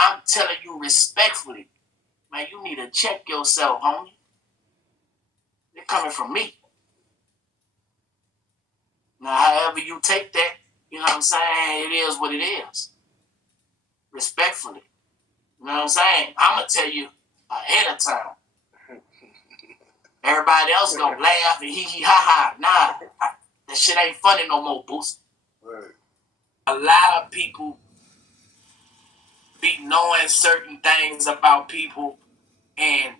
I'm telling you respectfully, man, you need to check yourself, homie. They're coming from me. Now, however you take that, you know what I'm saying, it is what it is. Respectfully. You know what I'm saying? I'm going to tell you ahead of time. Everybody else going to laugh and hee ha ha. Nah, that shit ain't funny no more, Boost. Right. A lot of people be knowing certain things about people, and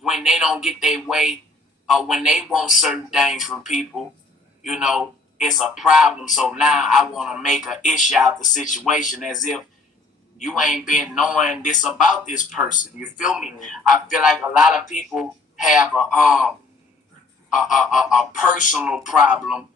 when they don't get their way or when they want certain things from people, you know, it's a problem. So now I want to make an issue out the situation as if you ain't been knowing this about this person. You feel me? I feel like a lot of people have a personal problem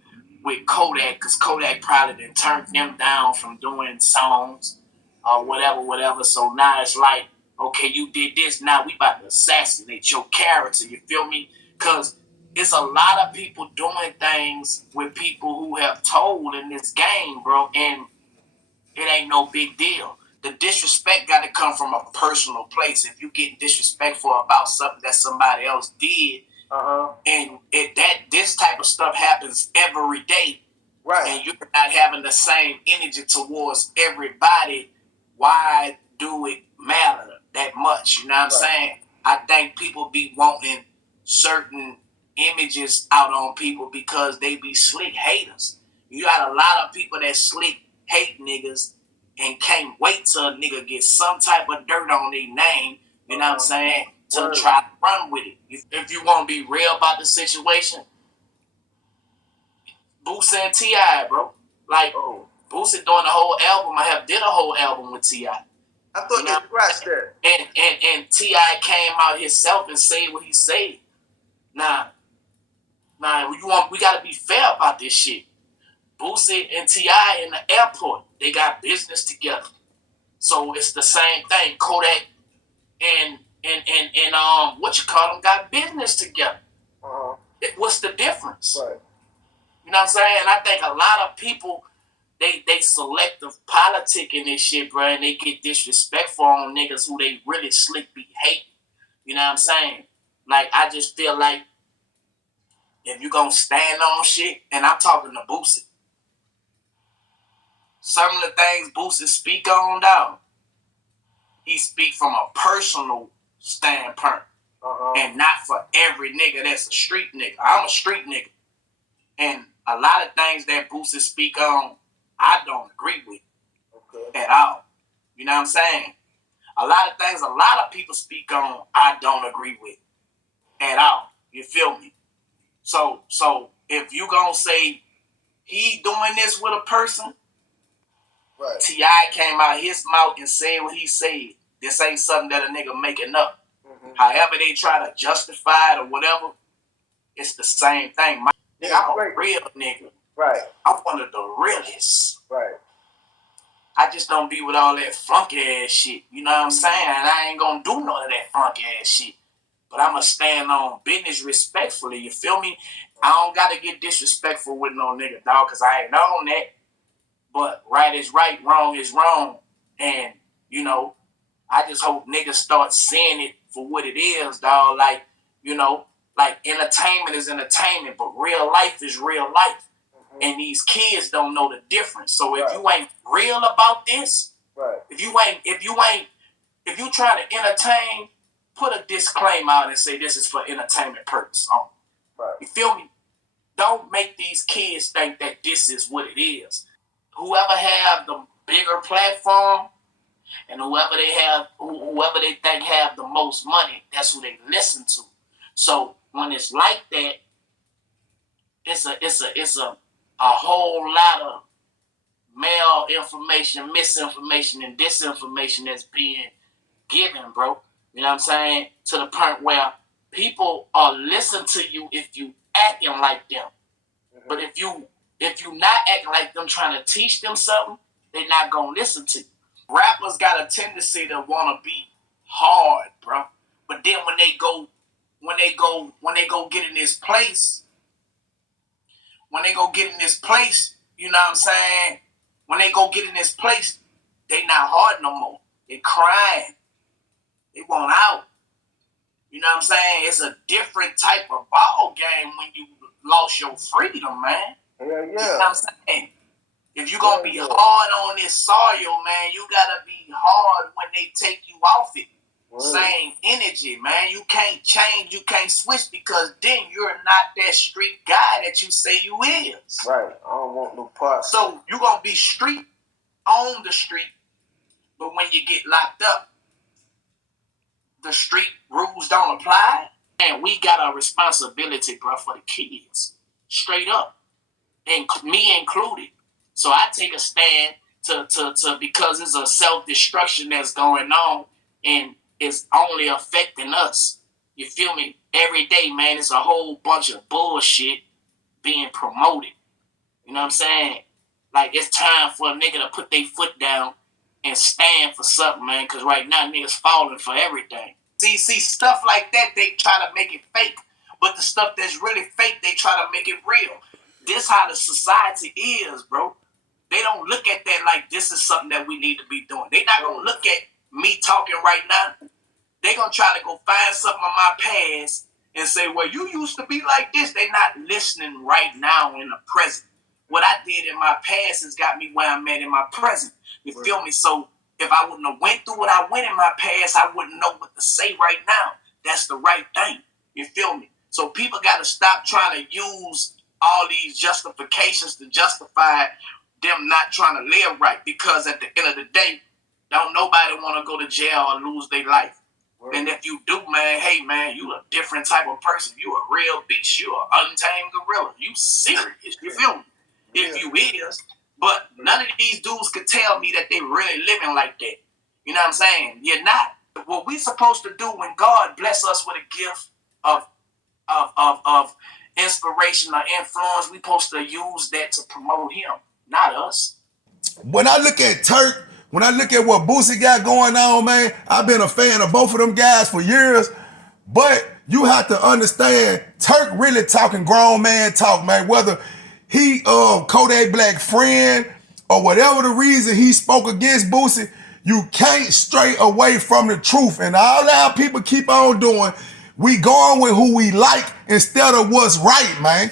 with Kodak because Kodak probably done turned them down from doing songs or whatever. So now it's like, okay, you did this. Now we about to assassinate your character. You feel me? Because it's a lot of people doing things with people who have told in this game, bro, and it ain't no big deal. The disrespect got to come from a personal place. If you get disrespectful about something that somebody else did, and this type of stuff happens every day, right? And you're not having the same energy towards everybody. Why do it matter that much? You know what I'm saying? I think people be wanting certain images out on people because they be slick haters. You got a lot of people that slick hate niggas and can't wait till a nigga get some type of dirt on their name, you know what I'm saying, to try to run with it. If you want to be real about the situation, Boosie and T.I., bro. Like, Boosie doing the whole album. I have did a whole album with T.I. I thought they scratched that. And T.I. came out himself and said what he said. Nah, we got to be fair about this shit. Boosie and T.I. in the airport, they got business together. So it's the same thing. Kodak and what you call them got business together. What's the difference? Right. You know what I'm saying? And I think a lot of people they selective politic in this shit, bro, and they get disrespectful on niggas who they really slick be hating. You know what I'm saying? Like, I just feel like if you gonna stand on shit, and I'm talking to Boosie, some of the things Boosie speak on, dog, he speak from a personal standpoint, and not for every nigga that's a street nigga. I'm a street nigga, and a lot of things that Boosie speak on, I don't agree with at all. You know what I'm saying? A lot of things a lot of people speak on, I don't agree with at all. You feel me? So if you gonna say he doing this with a person, right. T.I. came out his mouth and said what he said. This ain't something that a nigga making up. However they try to justify it or whatever, it's the same thing. I'm a real nigga. Right. I'm one of the realest. Right. I just don't be with all that funky ass shit. You know what I'm saying? And I ain't gonna do none of that funky ass shit. But I'ma stand on business respectfully. You feel me? I don't gotta get disrespectful with no nigga, dog, because I ain't on that. But right is right, wrong is wrong. And, you know, I just hope niggas start seeing it for what it is, dog. Like, you know, like entertainment is entertainment, but real life is real life. And these kids don't know the difference. So if you ain't real about this, if you try to entertain, put a disclaimer out and say this is for entertainment purpose only. You feel me? Don't make these kids think that this is what it is. Whoever have the bigger platform and whoever they think have the most money, that's who they listen to. So when it's like that, it's a whole lot of malinformation, misinformation, and disinformation that's being given, bro. You know what I'm saying? To the point where people are listening to you if you acting like them. But if you not acting like them, trying to teach them something, they're not gonna listen to you. Rappers got a tendency to want to be hard, bro. But then when they go get in this place, you know what I'm saying? When they go get in this place, they not hard no more. They crying. They want out. You know what I'm saying? It's a different type of ball game when you lost your freedom, man. Yeah. You know what I'm saying? If you're going to be hard on this soil, man, you got to be hard when they take you off it. Same energy, man. You can't change, you can't switch, because then you're not that street guy that you say you is. Right. I don't want no part. So you're going to be street on the street, but when you get locked up, the street rules don't apply. And we got a responsibility, bro, for the kids. Straight up. And me included. So I take a stand to because it's a self-destruction that's going on, and it's only affecting us. You feel me? Every day, man, it's a whole bunch of bullshit being promoted. You know what I'm saying? Like, it's time for a nigga to put their foot down and stand for something, man, because right now niggas falling for everything. See, stuff like that, they try to make it fake. But the stuff that's really fake, they try to make it real. This how the society is, bro. They don't look at that like this is something that we need to be doing. They not going to look at me talking right now. They going to try to go find something on my past and say, well, you used to be like this. They not listening right now in the present. What I did in my past has got me where I'm at in my present. You feel me? So if I wouldn't have went through what I went in my past, I wouldn't know what to say right now. That's the right thing. You feel me? So people got to stop trying to use all these justifications to justify them not trying to live right, because at the end of the day, don't nobody want to go to jail or lose their life. Right. And if you do, man, hey, man, you a different type of person. You a real beast. You an untamed gorilla. You serious. You feel me? Yeah. If you is. But none of these dudes could tell me that they really living like that. You know what I'm saying? You're not. What we supposed to do when God bless us with a gift of inspiration or influence, we supposed to use that to promote him, not us. When I look at Turk, when I look at what Boosie got going on, man, I've been a fan of both of them guys for years. But you have to understand, Turk really talking grown man talk, man. Whether he Kodak Black friend or whatever the reason he spoke against Boosie, you can't stray away from the truth. And all our people keep on doing, we going with who we like instead of what's right, man.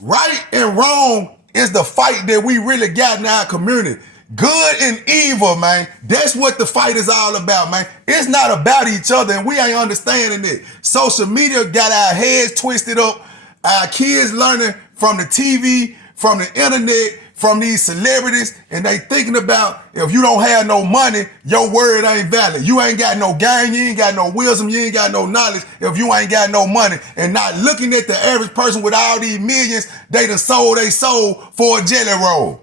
Right and wrong is the fight that we really got in our community. Good and evil, man. That's what the fight is all about, man. It's not about each other, and we ain't understanding it. Social media got our heads twisted up. Our kids learning from the TV, from the internet, from these celebrities, and they thinking about if you don't have no money, your word ain't valid. You ain't got no game, you ain't got no wisdom, you ain't got no knowledge if you ain't got no money. And not looking at the average person with all these millions, they done sold their soul for a jelly roll.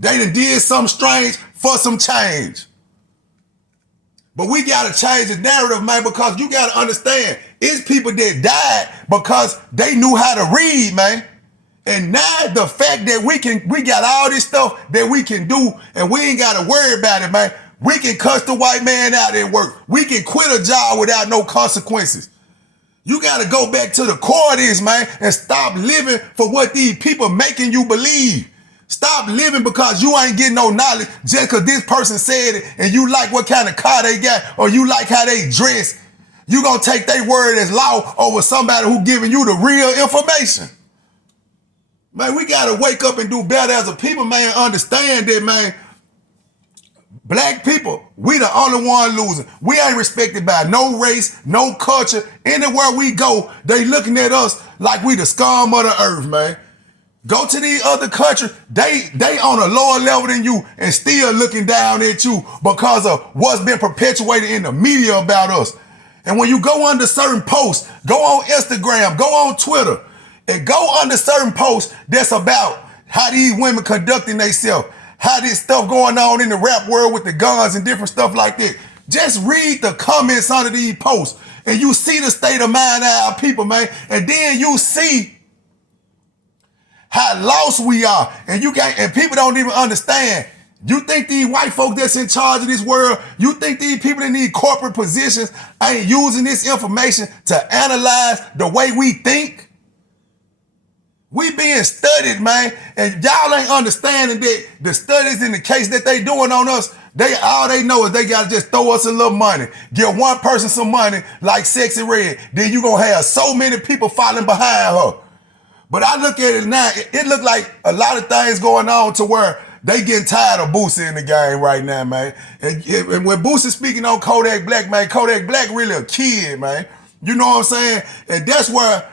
They done did something strange for some change. But we gotta change the narrative, man, because you gotta understand, it's people that died because they knew how to read, man. And now the fact that we got all this stuff that we can do and we ain't got to worry about it, man. We can cuss the white man out at work. We can quit a job without no consequences. You got to go back to the core of this, man, and stop living for what these people making you believe. Stop living because you ain't getting no knowledge just because this person said it and you like what kind of car they got or you like how they dress. You gonna take their word as law over somebody who giving you the real information. Man, we got to wake up and do better as a people, man. Understand that, man. Black people, we the only one losing. We ain't respected by no race, no culture. Anywhere we go, they looking at us like we the scum of the earth, man. Go to these other countries, they on a lower level than you and still looking down at you because of what's been perpetuated in the media about us. And when you go under certain posts, go on Instagram, go on Twitter, and go under certain posts that's about how these women conducting themselves, how this stuff going on in the rap world with the guns and different stuff like that. Just read the comments under these posts and you see the state of mind of our people, man. And then you see how lost we are. And people don't even understand. You think these white folk that's in charge of this world, you think these people that need corporate positions ain't using this information to analyze the way we think? We being studied, man, and y'all ain't understanding that the studies in the case that they doing on us, All they know is they gotta just throw us a little money. Give one person some money like Sexy Red. Then you gonna have so many people following behind her. But I look at it now, it look like a lot of things going on to where they getting tired of Boosie in the game right now, man. And when Boosie speaking on Kodak Black, man, Kodak Black really a kid, man. You know what I'm saying? And that's where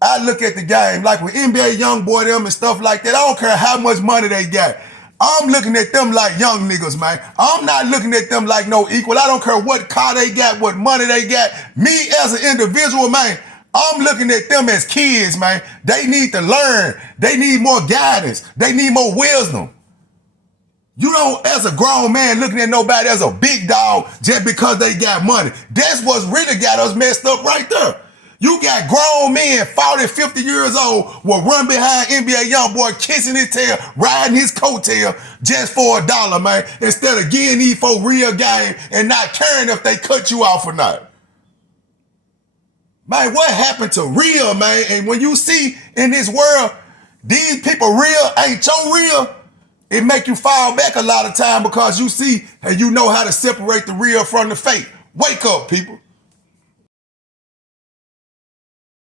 I look at the game. Like with NBA Youngboy them and stuff like that, I don't care how much money they got. I'm looking at them like young niggas, man. I'm not looking at them like no equal. I don't care what car they got, what money they got. Me as an individual, man, I'm looking at them as kids, man. They need to learn. They need more guidance. They need more wisdom. You don't, as a grown man, looking at nobody as a big dog just because they got money. That's what's really got us messed up right there. You got grown men, 40, 50 years old, will run behind NBA Youngboy, kissing his tail, riding his coattail just for $1, man, instead of getting these for real game and not caring if they cut you off or not. Man, what happened to real, man? And when you see in this world, these people real ain't your real, it make you fall back a lot of time because you see and you know how to separate the real from the fake. Wake up, people.